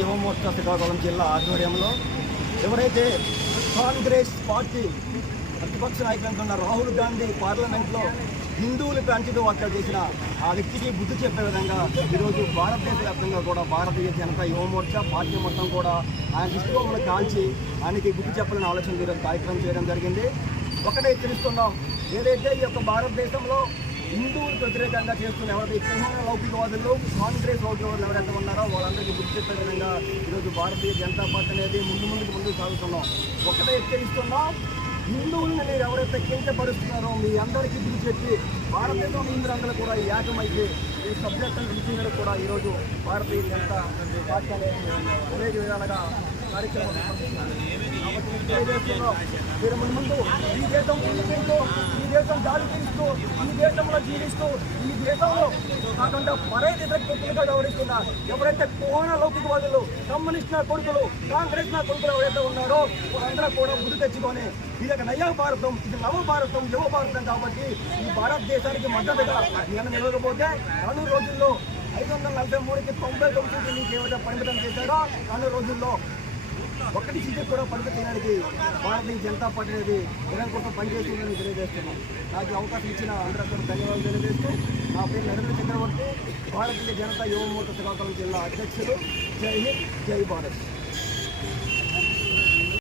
యువ మోర్చా శ్రీకాకుళం జిల్లా ఆధ్వర్యంలో ఎవరైతే కాంగ్రెస్ పార్టీ ప్రతిపక్ష నాయకులు ఉన్న రాహుల్ గాంధీ పార్లమెంట్లో హిందువులు పెంచుతూ వ్యాఖ్యలు చేసిన ఆ వ్యక్తికి బుద్ధి చెప్పే విధంగా ఈరోజు భారతదేశ వ్యాప్తంగా కూడా భారతీయ జనతా యువ మోర్చా పార్టీ మొత్తం కూడా ఆయన దిష్టిబొమ్మను కాల్చి ఆయనకి బుద్ధి చెప్పాలని ఆలోచన ఈరోజు కార్యక్రమం చేయడం జరిగింది. ఒకటే తెలుస్తున్నాం, ఏదైతే ఈ యొక్క భారతదేశంలో హిందువులకు వ్యతిరేకంగా చేస్తున్న ఎవరైతే కుహన లౌకికవాదులు కాంగ్రెస్ లౌకికవాదులు ఎవరైతే ఉన్నారో వాళ్ళందరికీ గుర్తు చెప్పే విధంగా ఈరోజు భారతీయ జనతా పార్టీ అనేది ముందుకు సాగుతున్నాం. ఒకటే హెచ్చరిస్తున్నాం, హిందువులను మీరు ఎవరైతే కించపరుస్తున్నారో మీ అందరికీ గుర్తు చెప్పి భారతదేశం హిందువులందరూ కూడా ఏకమైతే ఈ సబ్జెక్ట్ విషయంలో కూడా ఈరోజు భారతీయ జనతా పార్టీ అనేది అనేక విధాలుగా కార్యక్రమం మీరు ముందు ఈ దేశం ముందుకుంటూ ఈ దేశం దాడి తీస్తూ ఈ దేశంలో జీవిస్తూ ఈ దేశంలో కాకుండా మరే దేశంగా వ్యవహరిస్తున్న ఎవరైతే కోన లౌకికవాదులు కమ్యూనిస్ట్ నా కొడుకులు కాంగ్రెస్ నా కొడుకులు ఎవరైతే ఉన్నారో వాళ్ళందరూ కూడా బుద్ధి తెచ్చుకొని ఇది ఒక నయ భారతం, ఇది నవ భారతం, యువ భారతం కాబట్టి ఈ భారతదేశానికి మద్దతుగా నిలవకపోతే రాను రోజుల్లో 543కి 99 మీకు ఏమైనా పరిమితం చేశారో రాను రోజుల్లో ఒక్కటి సీటు కూడా పరిమితం చేయడానికి భారతీయ జనతా పార్టీ అనేది జగన్ కోసం పనిచేస్తుందని తెలియజేస్తున్నాం. నాకు అవకాశం ఇచ్చిన అందరూ ధన్యవాదాలు తెలియజేస్తూ నా పేరు నరేంద్ర చక్రవర్తి, భారతీయ జనతా యువ మోర్చా శ్రీకాకుళం జిల్లా అధ్యక్షులు. జై హింద్, జై భారత్.